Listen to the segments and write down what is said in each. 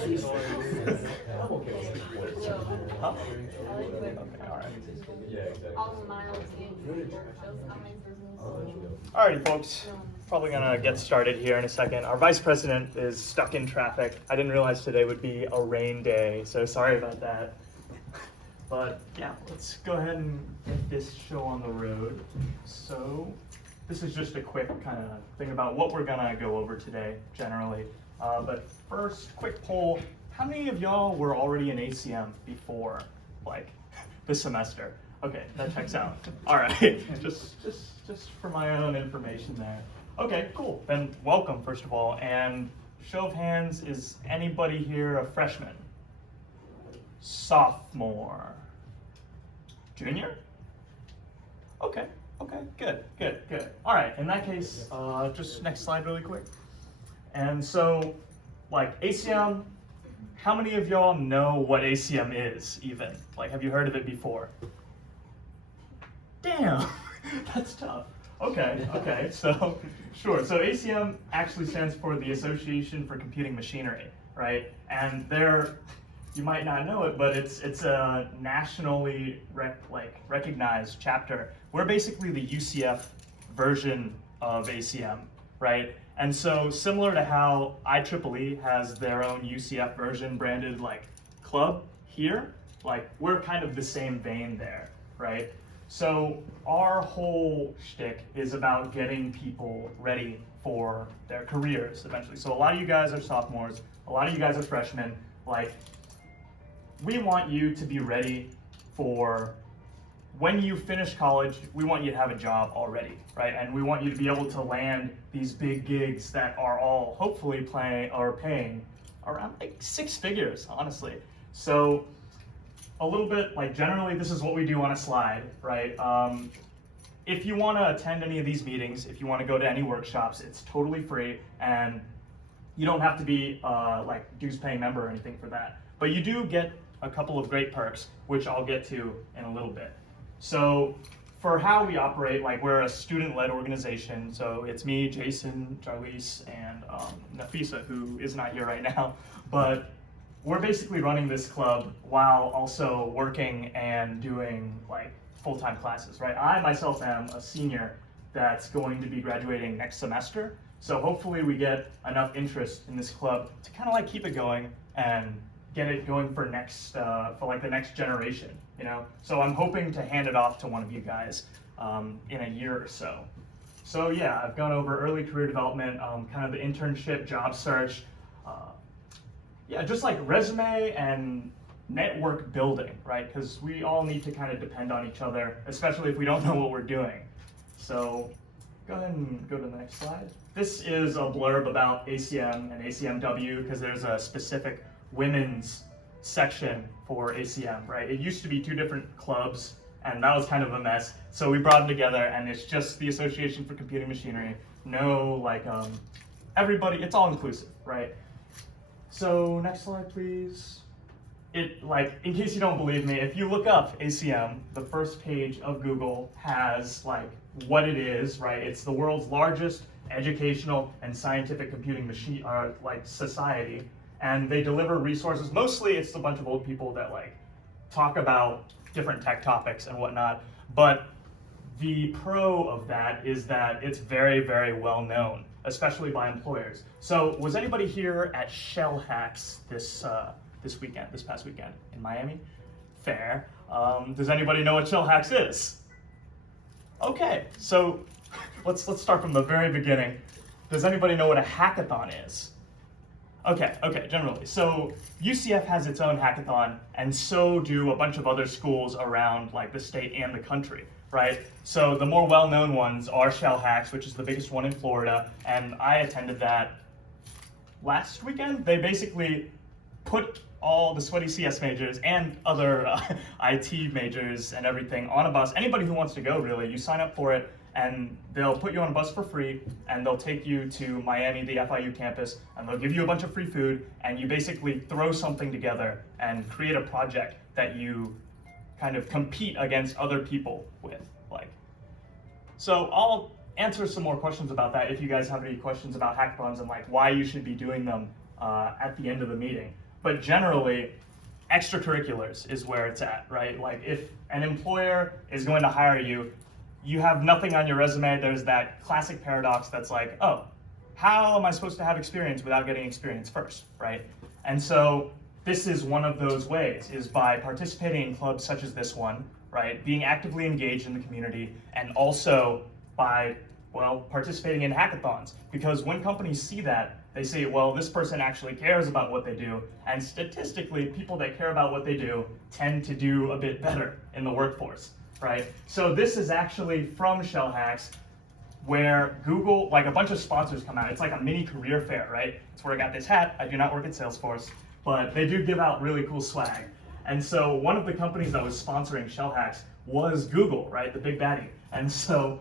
Huh? Okay, all right. Alrighty, folks. Probably gonna get started here in a second. Our vice president is stuck in traffic. I didn't realize today would be a rain day, so sorry about that. But yeah, let's go ahead and get this show on the road. So this is just a quick kind of thing about what we're gonna go over today, generally. But first, quick poll. How many of y'all were already in ACM before, like, this semester? Okay, that checks out. All right, just for my own information there. Okay, cool. Then welcome, first of all. And show of hands, is anybody here a freshman? Sophomore? Junior? Okay, good. All right, in that case, just next slide really quick. And so, like, ACM, how many of y'all know what ACM is, even? Like, have you heard of it before? Damn, that's tough. Okay, so, sure. So ACM actually stands for the Association for Computing Machinery, right? And you might not know it, but it's a nationally recognized chapter. We're basically the UCF version of ACM, right? And so similar to how IEEE has their own UCF version branded like club here, like we're kind of the same vein there, right? So our whole shtick is about getting people ready for their careers eventually. So a lot of you guys are sophomores, a lot of you guys are freshmen. Like, we want you to be ready for when you finish college. We want you to have a job already, right? And we want you to be able to land these big gigs that are all hopefully paying around like 6 figures, honestly. So a little bit, like, generally this is what we do on a slide, right? If you want to attend any of these meetings, if you want to go to any workshops, it's totally free, and you don't have to be like dues paying member or anything for that. But you do get a couple of great perks, which I'll get to in a little bit. So for how we operate, like, we're a student-led organization. So it's me, Jason, Charlize, and Nafisa, who is not here right now. But we're basically running this club while also working and doing like full-time classes, right? I myself am a senior that's going to be graduating next semester. So hopefully we get enough interest in this club to kind of like keep it going and get it going for like the next generation, you know? So I'm hoping to hand it off to one of you guys in a year or so. So yeah, I've gone over early career development, kind of the internship, job search, yeah, just like resume and network building, right? Because we all need to kind of depend on each other, especially if we don't know what we're doing. So go ahead and go to the next slide. This is a blurb about ACM and ACMW, because there's a specific women's section for ACM, right? It used to be 2 different clubs, and that was kind of a mess. So we brought them together, and it's just the Association for Computing Machinery. No, like, everybody, it's all inclusive, right? So next slide, please. Like, in case you don't believe me, if you look up ACM, the first page of Google has like what it is, right? It's the world's largest educational and scientific computing society, and they deliver resources. Mostly it's a bunch of old people that like talk about different tech topics and whatnot. But the pro of that is that it's very, very well known, especially by employers. So was anybody here at Shell Hacks this past weekend in Miami? Fair. Does anybody know what Shell Hacks is? Okay, so let's start from the very beginning. Does anybody know what a hackathon is? Okay, generally. So UCF has its own hackathon, and so do a bunch of other schools around like the state and the country, right? So the more well-known ones are Shell Hacks, which is the biggest one in Florida, and I attended that last weekend. They basically put all the sweaty CS majors and other IT majors and everything on a bus. Anybody who wants to go, really, you sign up for it, and they'll put you on a bus for free, and they'll take you to Miami, the FIU campus, and they'll give you a bunch of free food, and you basically throw something together and create a project that you kind of compete against other people with. So I'll answer some more questions about that if you guys have any questions about hackathons and like why you should be doing them at the end of the meeting. but generally, extracurriculars is where it's at, right? Like if an employer is going to hire you, you have nothing on your resume. There's that classic paradox that's like, oh, how am I supposed to have experience without getting experience first, right? And so this is one of those ways, is by participating in clubs such as this one, right? Being actively engaged in the community, and also by, well, participating in hackathons. Because when companies see that, they say, well, this person actually cares about what they do, and statistically, people that care about what they do tend to do a bit better in the workforce, right? So this is actually from Shell Hacks, where Google, like a bunch of sponsors come out. It's like a mini career fair, right? It's where I got this hat. I do not work at Salesforce, but they do give out really cool swag. And so one of the companies that was sponsoring Shell Hacks was Google, right? The big baddie. And so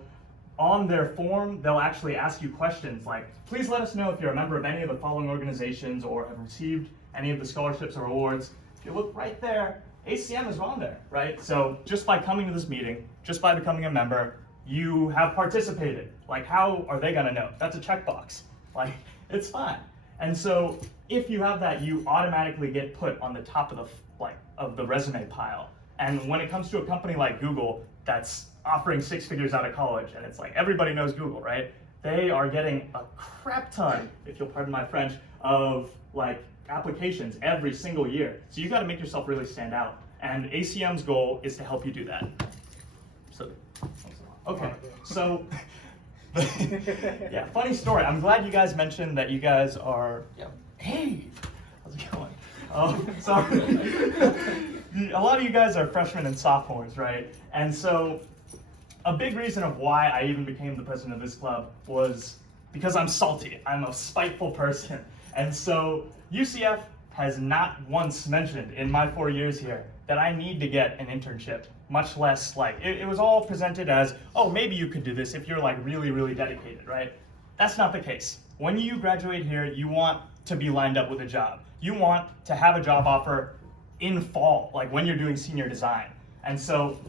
on their form, they'll actually ask you questions like, please let us know if you're a member of any of the following organizations or have received any of the scholarships or awards. If you look right there, ACM is on there, right? So just by coming to this meeting, just by becoming a member, you have participated. Like, how are they gonna know? That's a checkbox. Like, it's fine. And so if you have that, you automatically get put on the top of the resume pile. And when it comes to a company like Google that's offering 6 figures out of college, and it's like everybody knows Google, right? They are getting a crap ton, if you'll pardon my French, of like applications every single year. So you got to make yourself really stand out. And ACM's goal is to help you do that. So, okay, so yeah, funny story. I'm glad you guys mentioned that you guys are. Yeah. Hey, how's it going? Sorry. A lot of you guys are freshmen and sophomores, right? And so a big reason of why I even became the president of this club was because I'm salty. I'm a spiteful person. And so UCF has not once mentioned in my 4 years here that I need to get an internship, much less like, it was all presented as, oh, maybe you could do this if you're like really, really dedicated, right? That's not the case. When you graduate here, you want to be lined up with a job. You want to have a job offer in fall, like when you're doing senior design. And so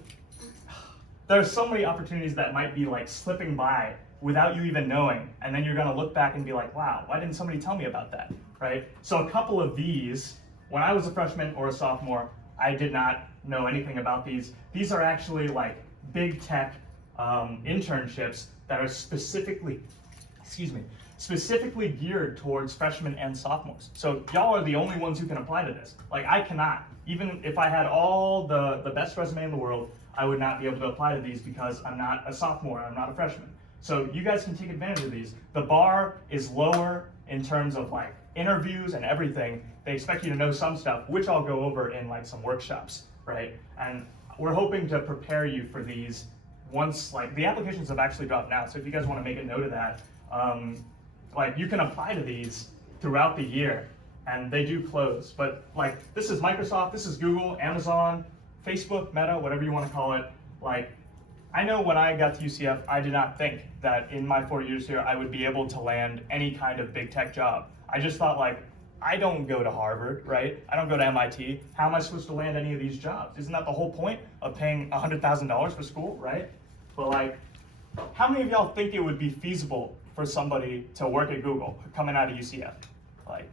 there's so many opportunities that might be like slipping by without you even knowing, and then you're gonna look back and be like, wow, why didn't somebody tell me about that, right? So a couple of these, when I was a freshman or a sophomore, I did not know anything about these. These are actually like big tech internships that are specifically geared towards freshmen and sophomores. So y'all are the only ones who can apply to this. Like I cannot, even if I had all the best resume in the world, I would not be able to apply to these because I'm not a sophomore, I'm not a freshman. So you guys can take advantage of these. The bar is lower in terms of like interviews and everything. They expect you to know some stuff, which I'll go over in like some workshops, right? And we're hoping to prepare you for these once, like the applications have actually dropped now. So if you guys want to make a note of that, like you can apply to these throughout the year and they do close. But like this is Microsoft, this is Google, Amazon, Facebook, Meta, whatever you want to call it. Like I know when I got to UCF, I did not think that in my 4 years here, I would be able to land any kind of big tech job. I just thought like, I don't go to Harvard, right? I don't go to MIT. How am I supposed to land any of these jobs? Isn't that the whole point of paying $100,000 for school, right? But like, how many of y'all think it would be feasible for somebody to work at Google coming out of UCF? Like,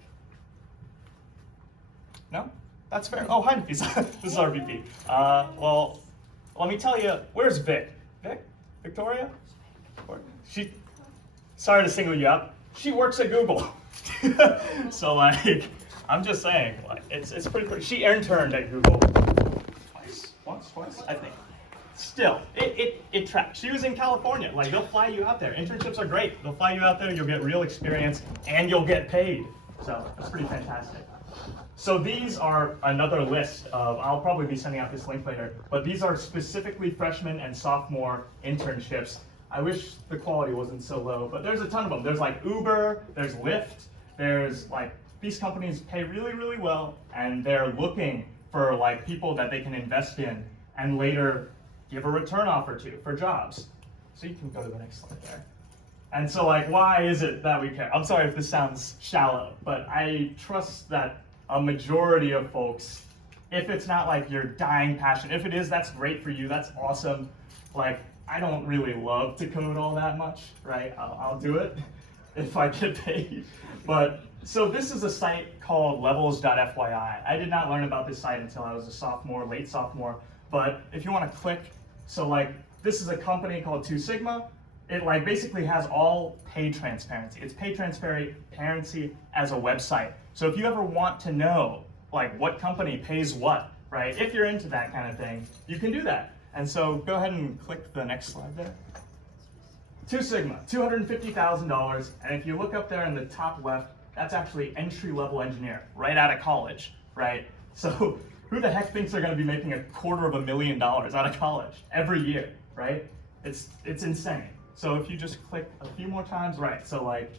no? That's fair. Oh, hi, Nafisa. This is our VP. Well, let me tell you, where's Vic? Vic? Victoria? Sorry to single you out. She works at Google. So like, I'm just saying, like, it's pretty. She interned at Google twice, I think. Still, it tracks. She was in California. Like, they'll fly you out there. Internships are great. They'll fly you out there. You'll get real experience, and you'll get paid. So that's pretty fantastic. So these are another list of, I'll probably be sending out this link later, but these are specifically freshman and sophomore internships. I wish the quality wasn't so low, but there's a ton of them. There's like Uber, there's Lyft, there's like, these companies pay really, really well, and they're looking for like people that they can invest in and later give a return offer to for jobs. So you can go to the next slide there. And so like, why is it that we care? I'm sorry if this sounds shallow, but I trust that a majority of folks, if it's not like your dying passion, if it is, that's great for you, that's awesome. Like, I don't really love to code all that much, right? I'll do it if I get paid. But So this is a site called levels.fyi. I did not learn about this site until I was a sophomore, late sophomore. But if you want to click, so like this is a company called 2 Sigma. It like basically has all pay transparency. It's pay transparency as a website. So if you ever want to know like what company pays what, right? If you're into that kind of thing, you can do that. And so go ahead and click the next slide there. 2 Sigma, $250,000. And if you look up there in the top left, that's actually entry-level engineer, right out of college, right? So who the heck thinks they're gonna be making $250,000 out of college every year, right? It's insane. So if you just click a few more times, right, so like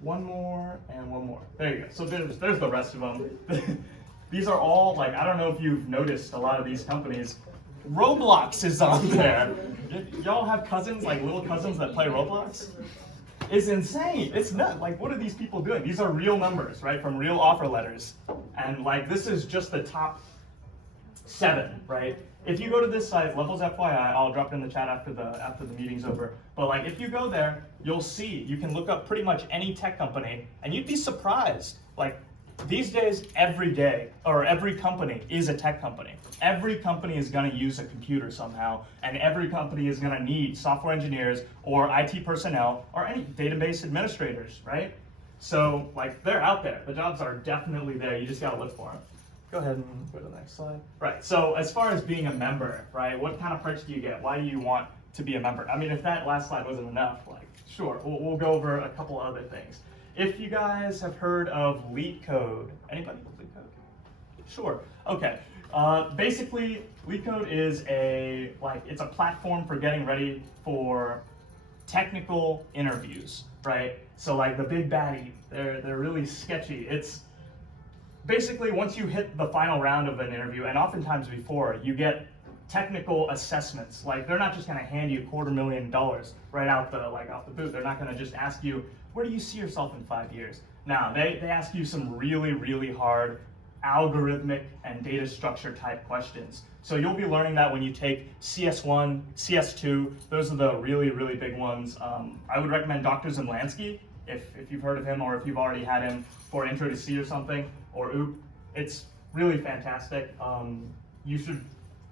one more and one more. There you go. So there's the rest of them. These are all, like, I don't know if you've noticed a lot of these companies, Roblox is on there. Y'all have cousins, like little cousins that play Roblox? It's insane. It's nuts. Like, what are these people doing? These are real numbers, right, from real offer letters. And like, this is just the top 7, right? If you go to this site, Levels FYI, I'll drop it in the chat after the meeting's over. But like, if you go there, you'll see, you can look up pretty much any tech company, and you'd be surprised. Like, these days, every day, or every company is a tech company. Every company is gonna use a computer somehow, and every company is gonna need software engineers, or IT personnel, or any database administrators, right? So, like, they're out there. The jobs are definitely there. You just gotta look for them. Go ahead and go to the next slide. Right, so as far as being a member, right, what kind of perks do you get? Why do you want to be a member? I mean, if that last slide wasn't enough, like, sure, we'll go over a couple other things. If you guys have heard of LeetCode, anybody? LeetCode? Sure, okay. Basically, LeetCode is it's a platform for getting ready for technical interviews, right? So like the big baddie, they're really sketchy. It's basically once you hit the final round of an interview, and oftentimes before, you get technical assessments. Like, they're not just gonna hand you $250,000 right out the boot. They're not gonna just ask you, where do you see yourself in 5 years? Now, they ask you some really, really hard algorithmic and data structure type questions. So you'll be learning that when you take CS1, CS2, those are the really, really big ones. I would recommend Dr. Zemlansky, if you've heard of him, or if you've already had him for Intro to C or something, or OOP. It's really fantastic. You should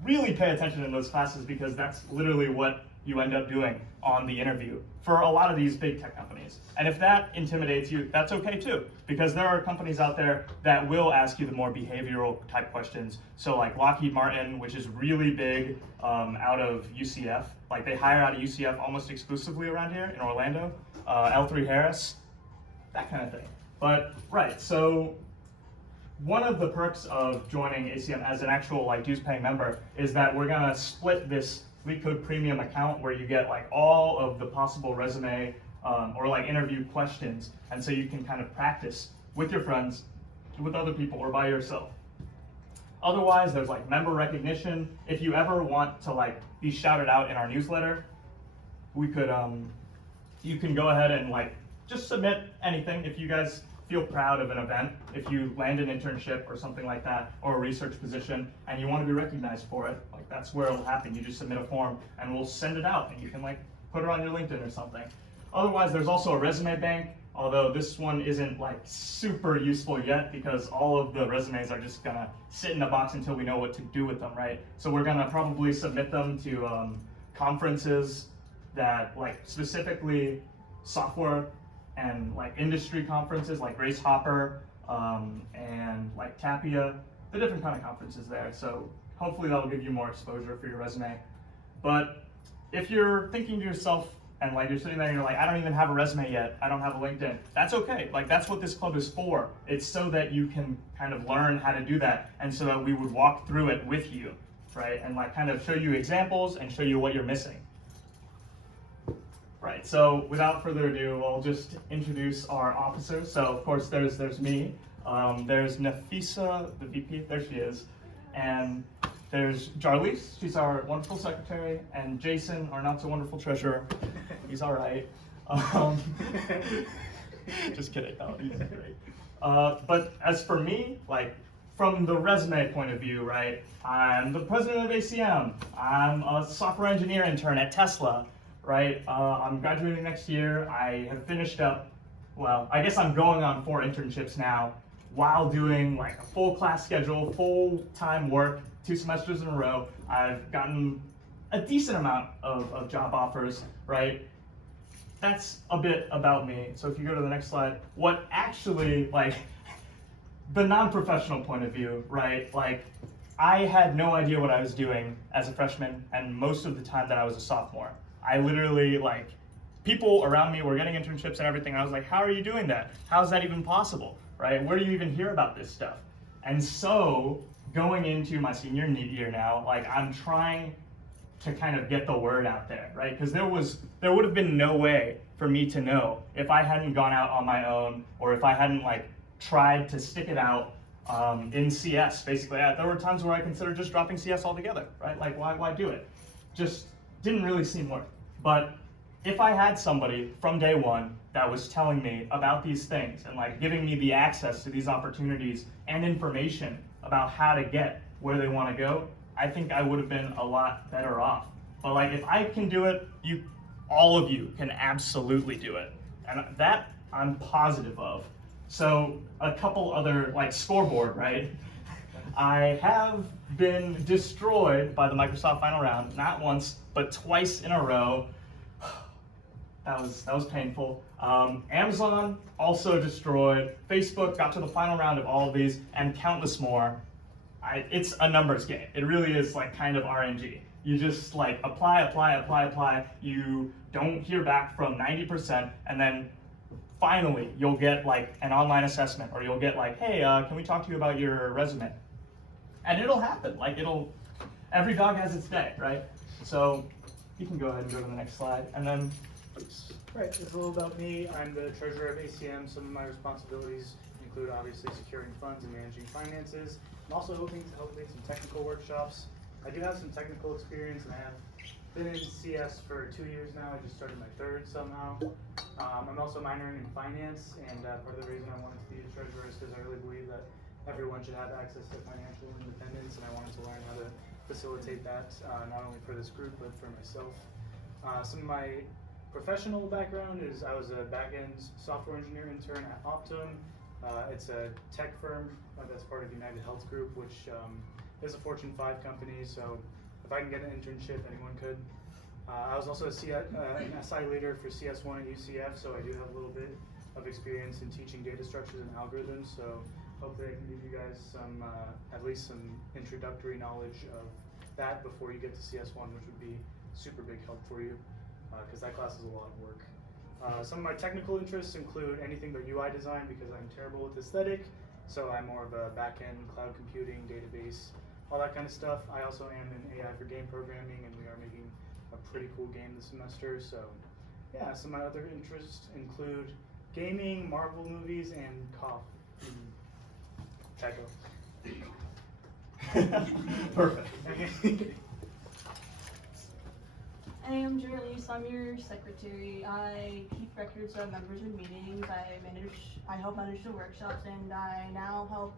really pay attention in those classes, because that's literally what you end up doing on the interview for a lot of these big tech companies. And if that intimidates you, that's okay too, because there are companies out there that will ask you the more behavioral type questions. So like Lockheed Martin, which is really big out of UCF, like they hire out of UCF almost exclusively around here in Orlando, L3 Harris, that kind of thing. But right, so one of the perks of joining ACM as an actual like dues paying member is that we're gonna split this LeetCode Premium account where you get like all of the possible resume or like interview questions, and so you can kind of practice with your friends, with other people, or by yourself. Otherwise, there's like member recognition. If you ever want to like be shouted out in our newsletter, we could you can go ahead and like just submit anything. If you guys feel proud of an event, if you land an internship or something like that, or a research position, and you want to be recognized for it, like that's where it'll happen. You just submit a form and we'll send it out, and you can like put it on your LinkedIn or something. Otherwise, there's also a resume bank, although this one isn't like super useful yet, because all of the resumes are just gonna sit in a box until we know what to do with them, right? So we're gonna probably submit them to conferences that like specifically software and like industry conferences like Grace Hopper and like Tapia, the different kind of conferences there. So hopefully that'll give you more exposure for your resume. But if you're thinking to yourself, and like you're sitting there and you're like, I don't even have a resume yet, I don't have a LinkedIn, that's okay. Like that's what this club is for. It's so that you can kind of learn how to do that, and so that we would walk through it with you, right? And like kind of show you examples and show you what you're missing. Right, so without further ado, I'll just introduce our officers. So of course there's me, there's Nafisa, the VP, there she is, and there's Jarlise, she's our wonderful secretary, and Jason, our not so wonderful treasurer. He's all right. Just kidding, no, he's great. But as for me, like from the resume point of view, right, I'm the president of ACM, I'm a software engineer intern at Tesla, right? I'm graduating next year. I have finished up well, I guess I'm going on 4 internships now while doing like a full class schedule, full-time work, 2 semesters in a row. I've gotten a decent amount of job offers, right? That's a bit about me. So if you go to the next slide, what actually, like, the non-professional point of view, right? Like, I had no idea what I was doing as a freshman and most of the time that I was a sophomore. I literally, like, people around me were getting internships and everything. I was like, how are you doing that? How is that even possible, right? Where do you even hear about this stuff? And so going into my senior year now, like, I'm trying to kind of get the word out there, right? Because there would have been no way for me to know if I hadn't gone out on my own or if I hadn't like tried to stick it out in CS. Basically, there were times where I considered just dropping CS altogether, right? Like, why do it? Just didn't really seem worth. But if I had somebody from day one that was telling me about these things and like giving me the access to these opportunities and information about how to get where they want to go, I think I would have been a lot better off. But like, if I can do it, all of you can absolutely do it. And that I'm positive of. So a couple other, like, scoreboard, right? I have been destroyed by the Microsoft final round, not once, but twice in a row. That was painful. Amazon also destroyed. Facebook got to the final round of all of these and countless more. It's a numbers game. It really is like kind of RNG. You just like apply. You don't hear back from 90%, and then finally you'll get like an online assessment, or you'll get like, hey, can we talk to you about your resume? And it'll happen. Like every dog has its day, right? So you can go ahead and go to the next slide, and then, oops. Right, it's a little about me. I'm the treasurer of ACM. Some of my responsibilities include obviously securing funds and managing finances. I'm also hoping to help lead some technical workshops. I do have some technical experience, and I have been in CS for 2 years now. I just started my 3rd somehow. I'm also minoring in finance, and part of the reason I wanted to be a treasurer is because I really believe that everyone should have access to financial independence, and I wanted to learn how to facilitate that, not only for this group, but for myself. Some of my professional background is I was a back-end software engineer intern at Optum. It's a tech firm that's part of United Health Group, which is a Fortune 5 company, so if I can get an internship, anyone could. I was also an SI leader for CS1 at UCF, so I do have a little bit of experience in teaching data structures and algorithms, so hopefully I can give you guys some, at least some introductory knowledge of that before you get to CS1, which would be super big help for you, because that class is a lot of work. Some of my technical interests include anything but UI design, because I'm terrible with aesthetic, so I'm more of a back-end cloud computing, database, all that kind of stuff. I also am in AI for game programming, and we are making a pretty cool game this semester. So yeah, some of my other interests include gaming, Marvel movies, and coffee. Tycho. Perfect. I am Jerlise. I'm your secretary. I keep records of members and meetings. I help manage the workshops, and I now help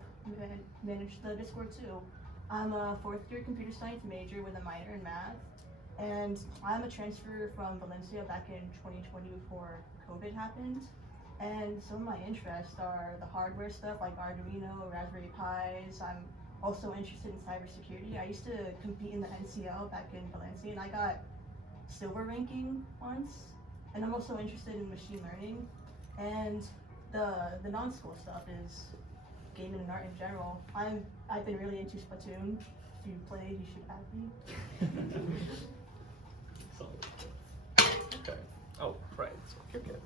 manage the Discord too. I'm a 4th-year computer science major with a minor in math, and I'm a transfer from Valencia back in 2020 before COVID happened. And some of my interests are the hardware stuff like Arduino, Raspberry Pis. I'm also interested in cybersecurity. I used to compete in the NCL back in Valencia, and I got silver ranking once. And I'm also interested in machine learning. And the non-school stuff is gaming and art in general. I've been really into Splatoon. If you played, you should add me. Okay. Oh, right. So cricket.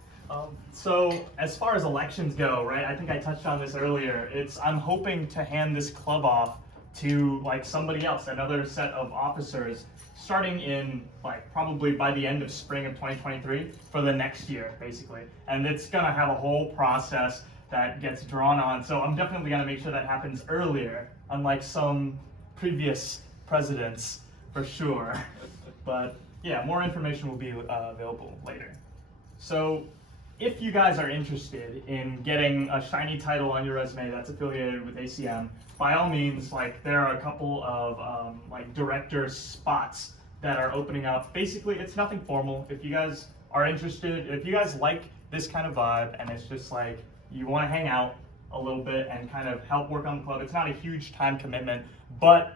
So as far as elections go, right? I think I touched on this earlier. I'm hoping to hand this club off to like somebody else, another set of officers, starting in like probably by the end of spring of 2023 for the next year, basically. And it's gonna have a whole process that gets drawn on. So I'm definitely gonna make sure that happens earlier, unlike some previous presidents, for sure. But yeah, more information will be available later. So if you guys are interested in getting a shiny title on your resume that's affiliated with ACM, by all means, like there are a couple of like director spots that are opening up. Basically, it's nothing formal. If you guys are interested, if you guys like this kind of vibe, and it's just like you want to hang out a little bit and kind of help work on the club. It's not a huge time commitment, but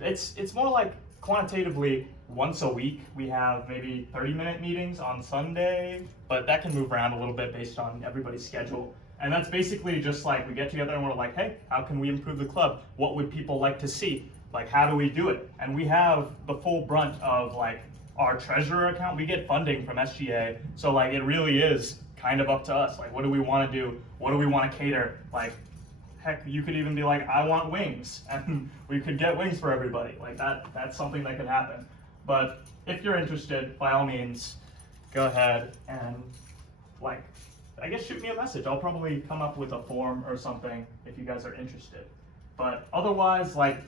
it's more like quantitatively once a week. We have maybe 30-minute meetings on Sunday, but that can move around a little bit based on everybody's schedule. And that's basically just like we get together and we're like, hey, how can we improve the club? What would people like to see? Like, how do we do it? And we have the full brunt of like our treasurer account. We get funding from SGA, so like it really is kind of up to us. Like, what do we want to do? What do we want to cater? Like, heck, you could even be like, I want wings, and we could get wings for everybody. Like that's something that could happen. But if you're interested, by all means, go ahead and like, I guess shoot me a message. I'll probably come up with a form or something if you guys are interested. But otherwise, like,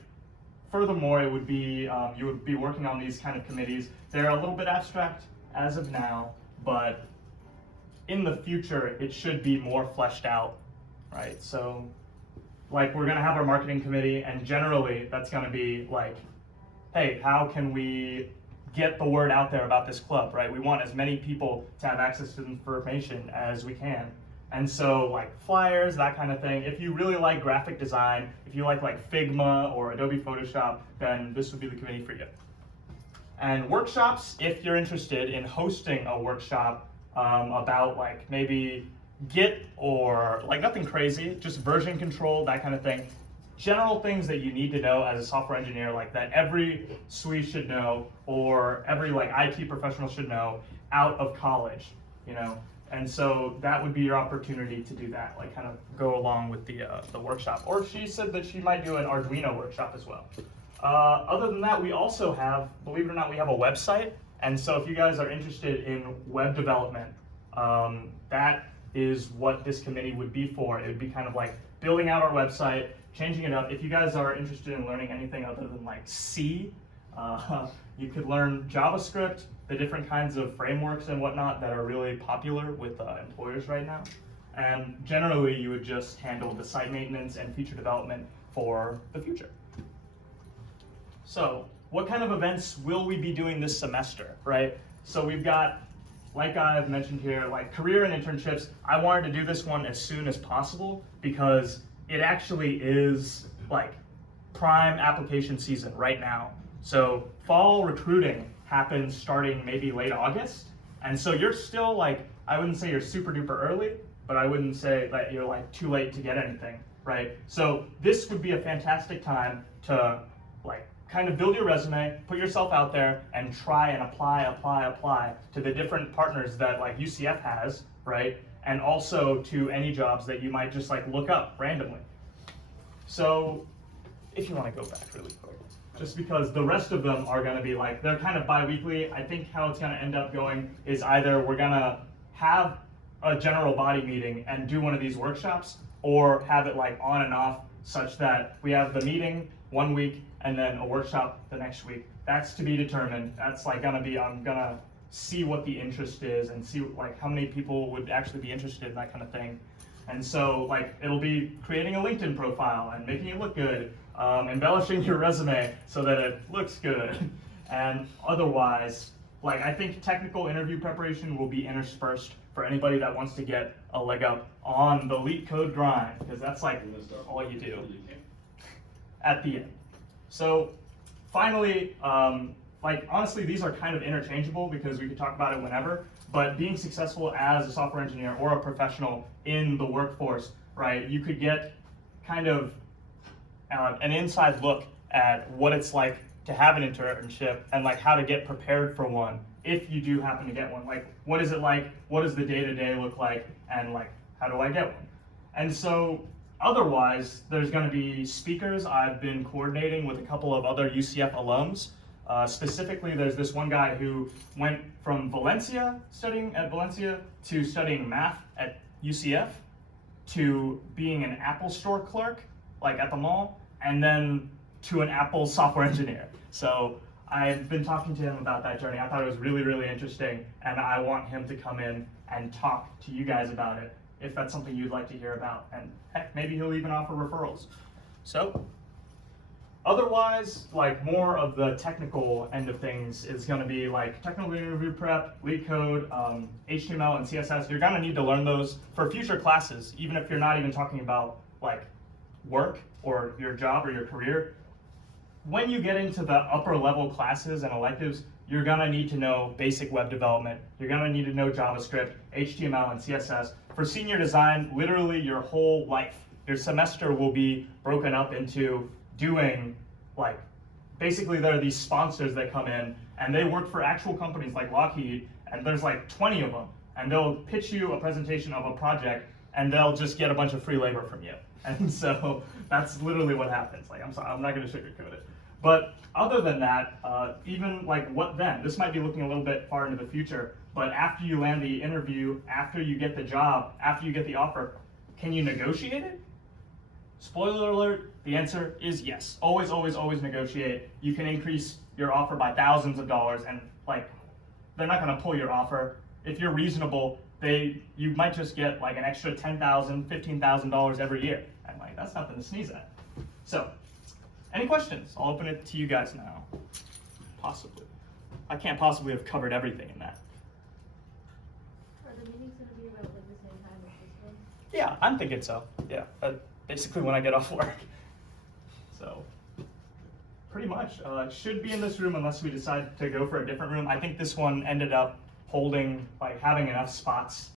furthermore, it would be, you would be working on these kind of committees. They're a little bit abstract as of now, but in the future, it should be more fleshed out, right? So, like, we're gonna have our marketing committee, and generally, that's gonna be like, hey, how can we get the word out there about this club, right? We want as many people to have access to the information as we can. And so like flyers, that kind of thing. If you really like graphic design, if you like Figma or Adobe Photoshop, then this would be the committee for you. And workshops, if you're interested in hosting a workshop about like maybe Git or like nothing crazy, just version control, that kind of thing. General things that you need to know as a software engineer, like that every Swede should know, or every like IT professional should know out of college, you know. And so that would be your opportunity to do that, like kind of go along with the workshop. Or she said that she might do an Arduino workshop as well. Other than that, we also have, believe it or not, we have a website. And so if you guys are interested in web development, that is what this committee would be for. It would be kind of like building out our website, changing it up. If you guys are interested in learning anything other than like C, you could learn JavaScript, the different kinds of frameworks and whatnot that are really popular with employers right now. And generally, you would just handle the site maintenance and feature development for the future. So, what kind of events will we be doing this semester, right? So we've got, like I've mentioned here, like career and internships. I wanted to do this one as soon as possible because it actually is like prime application season right now. So fall recruiting happens starting maybe late August. And so you're still like, I wouldn't say you're super duper early, but I wouldn't say that you're like too late to get anything, right? So this would be a fantastic time to like kind of build your resume, put yourself out there, and try and apply to the different partners that like UCF has, right? And also to any jobs that you might just like look up randomly. So if you want to go back really quick, just because the rest of them are going to be like, they're kind of bi-weekly. I think how it's going to end up going is either we're going to have a general body meeting and do one of these workshops, or have it like on and off such that we have the meeting one week and then a workshop the next week. That's to be determined. That's like gonna be, I'm gonna see what the interest is and see like how many people would actually be interested in that kind of thing. And so like it'll be creating a LinkedIn profile and making it look good, embellishing your resume so that it looks good. And otherwise, like I think technical interview preparation will be interspersed for anybody that wants to get a leg up on the Elite Code grind, because that's like all you do at the end. So finally, like honestly, these are kind of interchangeable because we could talk about it whenever, but being successful as a software engineer or a professional in the workforce, right, you could get kind of an inside look at what it's like to have an internship and like how to get prepared for one if you do happen to get one. Like, what is it like? What does the day-to-day look like? And like, how do I get one? And so otherwise, there's going to be speakers. I've been coordinating with a couple of other UCF alums. Specifically, there's this one guy who went from studying at Valencia, to studying math at UCF, to being an Apple store clerk, like at the mall, and then to an Apple software engineer. So I've been talking to him about that journey. I thought it was really, really interesting, and I want him to come in and talk to you guys about it, if that's something you'd like to hear about. And heck, maybe he'll even offer referrals. So Otherwise, like more of the technical end of things is going to be like technical interview prep, lead code, HTML and CSS. You're going to need to learn those for future classes, even if you're not even talking about like work or your job or your career. When you get into the upper level classes and electives, you're going to need to know basic web development. You're going to need to know JavaScript, HTML, and CSS. For senior design, literally your whole life, your semester will be broken up into doing, like, basically there are these sponsors that come in and they work for actual companies like Lockheed, and there's like 20 of them, and they'll pitch you a presentation of a project and they'll just get a bunch of free labor from you. And so that's literally what happens. Like, I'm sorry, I'm not going to sugarcoat it. But other than that, even like what then? This might be looking a little bit far into the future, but after you land the interview, after you get the job, after you get the offer, can you negotiate it? Spoiler alert, the answer is yes. Always, always, always negotiate. You can increase your offer by thousands of dollars, and like, they're not gonna pull your offer. If you're reasonable, you might just get like an extra $10,000, $15,000 every year. And like, that's nothing to sneeze at. So, any questions? I'll open it to you guys now. Possibly. I can't possibly have covered everything in that. Are the meetings going to be about like the same time as this one? Yeah, I'm thinking so. Yeah, basically when I get off work. So, pretty much. It should be in this room unless we decide to go for a different room. I think this one ended up having enough spots